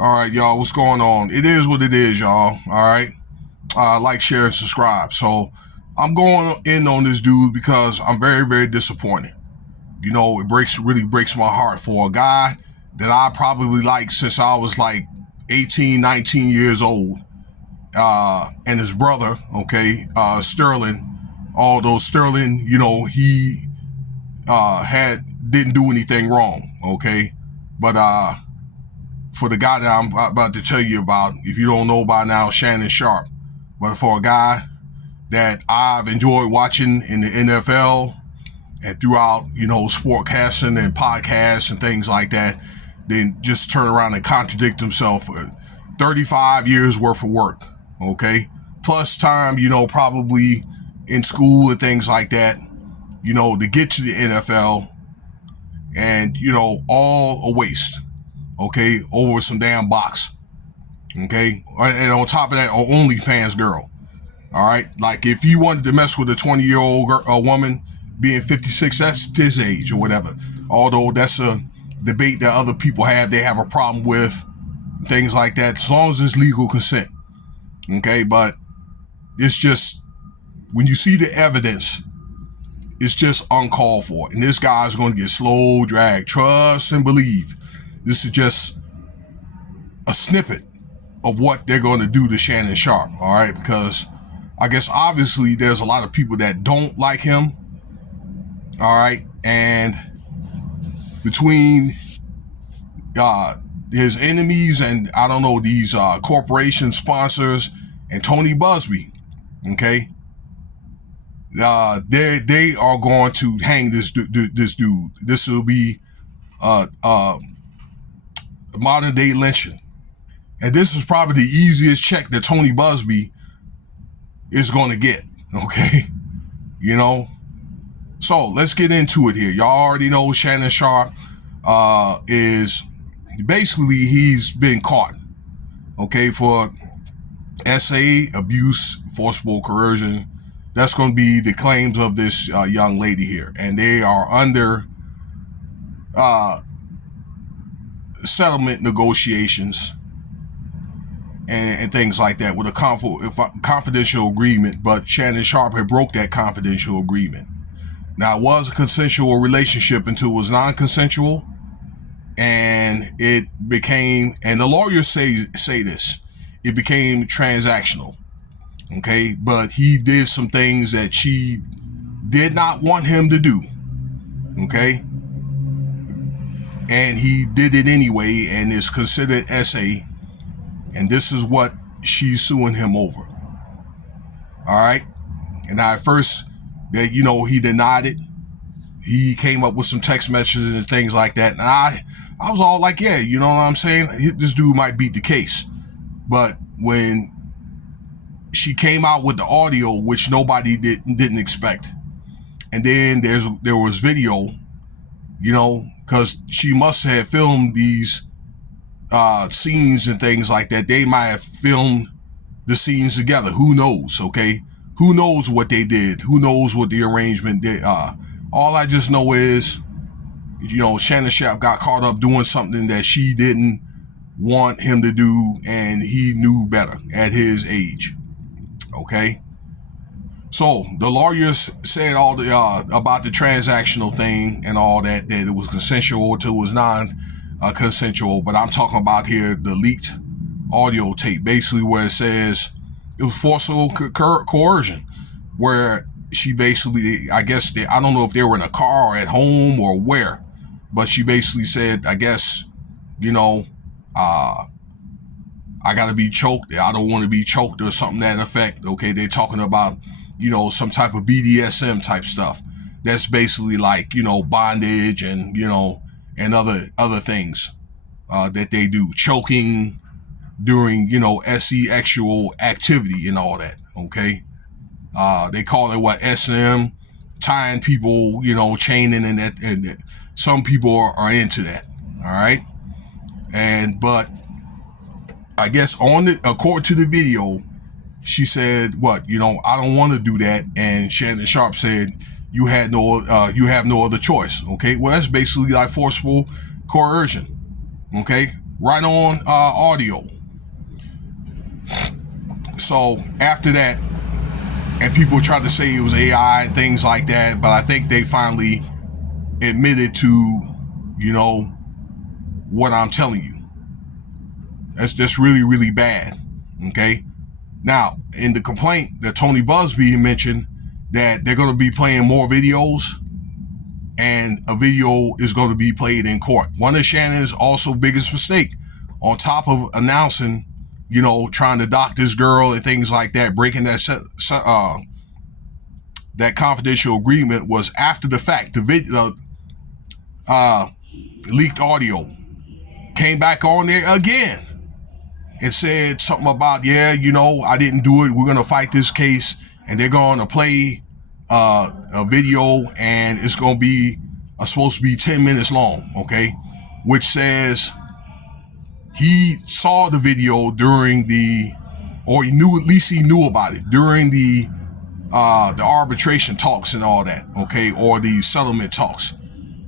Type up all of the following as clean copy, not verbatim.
All right, y'all, what's going on? It is what it is, y'all. All right. Like, share, and subscribe. So I'm going in on this dude because I'm very, very disappointed. Really breaks my heart for a guy that I probably liked since I was like 18, 19 years old. And his brother, okay, Sterling. Although Sterling, he had didn't do anything wrong, okay, but for the guy that I'm about to tell you about, if you don't know by now, Shannon Sharpe. But for a guy that I've enjoyed watching in the NFL and throughout, sportcasting and podcasts and things like that, then just turn around and contradict himself for 35 years worth of work, okay? Plus time, probably in school and things like that, to get to the NFL and, all a waste, okay, over some damn box. Okay, and on top of that, an OnlyFans girl. All right, like if you wanted to mess with a 20-year-old woman being 56, that's his age or whatever. Although that's a debate that other people they have a problem with, things like that, as long as it's legal consent. Okay, but it's just, when you see the evidence, it's just uncalled for. And this guy's going to get slow drag. Trust and believe. This is just a snippet of what they're going to do to Shannon Sharpe, all right? Because I guess obviously there's a lot of people that don't like him, all right? And between his enemies and, I don't know, these corporation sponsors and Tony Busby, okay, they are going to hang this dude. This will be a modern day lynching. And this is probably the easiest check that Tony Busby is going to get, okay? So let's get into it here. Y'all already know Shannon Sharpe is basically, he's been caught, okay, for SA, abuse, forcible coercion. That's going to be the claims of this young lady here. And they are under settlement negotiations and things like that with a confidential agreement, but Shannon Sharpe had broke that confidential agreement. Now, it was a consensual relationship until it was non-consensual, and it became, and the lawyers say this, it became transactional, okay? But he did some things that she did not want him to do, okay? And he did it anyway, and is considered SA. And this is what she's suing him over. All right. And at first, that he denied it. He came up with some text messages and things like that. And I was all like, yeah, you know what I'm saying? This dude might beat the case. But when she came out with the audio, which nobody didn't expect, and then there was video, because she must have filmed these scenes and things like that. They might have filmed the scenes together. Who knows, okay? Who knows what they did? Who knows what the arrangement did? All I just know is, Shannon Sharpe got caught up doing something that she didn't want him to do, and he knew better at his age, okay? So the lawyers said all the about the transactional thing and all that it was consensual until it was non-consensual. But I'm talking about here the leaked audio tape, basically where it says it was forcible coercion, where she basically, I guess, I don't know if they were in a car or at home or where, but she basically said, I guess, I got to be choked. I don't want to be choked or something to that effect. Okay, they're talking about, some type of BDSM type stuff. That's basically like, bondage and, and other things that they do. Choking during, sexual activity and all that, okay? They call it what, SM, tying people, chaining and that, and some people are into that, all right? But I guess according to the video, she said, what, I don't want to do that. And Shannon Sharpe said, you have no other choice. Okay. Well, that's basically like forcible coercion. Okay. right on audio. So after that, and people tried to say it was AI and things like that, but I think they finally admitted to, what I'm telling you. That's just really, really bad. Okay. Now, in the complaint that Tony Busby mentioned, that they're going to be playing more videos, and a video is going to be played in court. One of Shannon's also biggest mistake, on top of announcing, trying to dock this girl and things like that, breaking that confidential agreement, was after the fact. The video, leaked audio came back on there again and said something about, I didn't do it. We're going to fight this case, and they're going to play a video, and it's going to be supposed to be 10 minutes long, okay? Which says he saw the video or he knew, at least he knew about it during the arbitration talks and all that, okay? Or the settlement talks,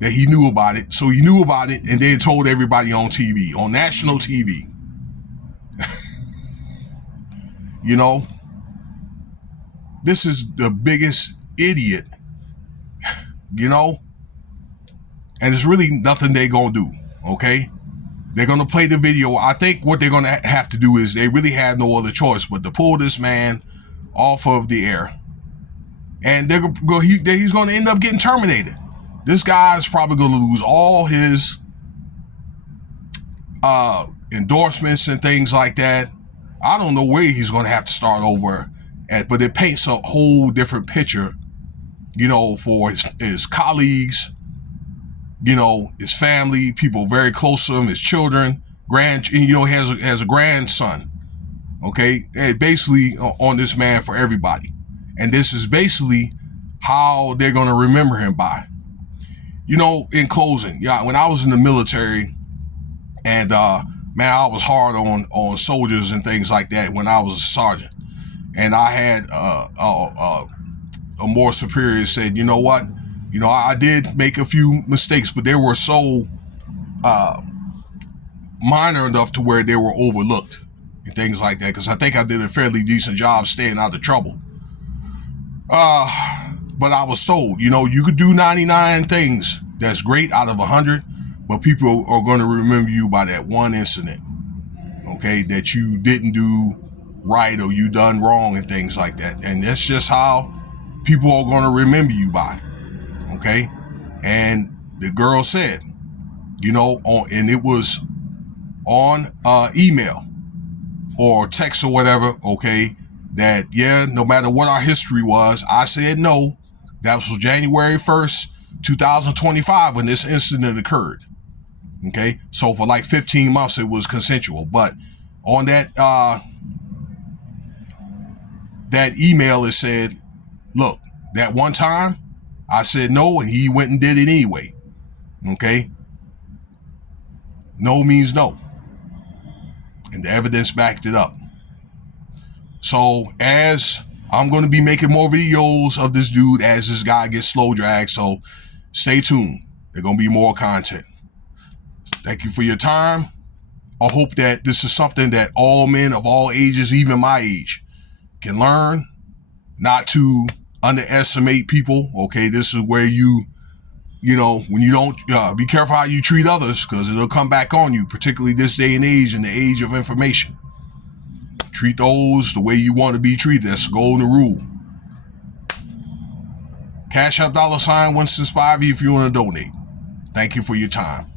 that he knew about it. So he knew about it and then told everybody on TV, on national TV. This is the biggest idiot, and it's really nothing they gonna do, okay? They're gonna play the video. I think what they're gonna have to do is, they really have no other choice but to pull this man off of the air, and he's gonna end up getting terminated. This guy is probably gonna lose all his endorsements and things like that. I don't know where he's gonna have to start over at, but it paints a whole different picture, for his colleagues, his family, people very close to him, his children, he has a grandson, okay? And basically on this man for everybody. And this is basically how they're going to remember him by. In closing, when I was in the military, and man, I was hard on soldiers and things like that when I was a sergeant. And I had a more superior said, you know what? I did make a few mistakes, but they were so minor enough to where they were overlooked and things like that, because I think I did a fairly decent job staying out of trouble. But I was told, you could do 99 things that's great out of 100, but people are going to remember you by that one incident, okay, that you didn't do right or you done wrong and things like that. And that's just how people are going to remember you by, okay? And the girl said, and it was on email or text or whatever, okay, that, no matter what our history was, I said no. That was January 1st, 2025 when this incident occurred, okay? So for like 15 months, it was consensual. But on that email, it said, look, that one time I said no, and he went and did it anyway, okay? No means no. And the evidence backed it up. So as I'm going to be making more videos of this dude as this guy gets slow dragged, so stay tuned. There's going to be more content. Thank you for your time. I hope that this is something that all men of all ages, even my age, can learn not to underestimate people, okay? This is where when you don't, be careful how you treat others, because it'll come back on you, particularly this day and age, in the age of information. Treat those the way you want to be treated. That's the golden rule. Cash App $Winston Spivey if you want to donate. Thank you for your time.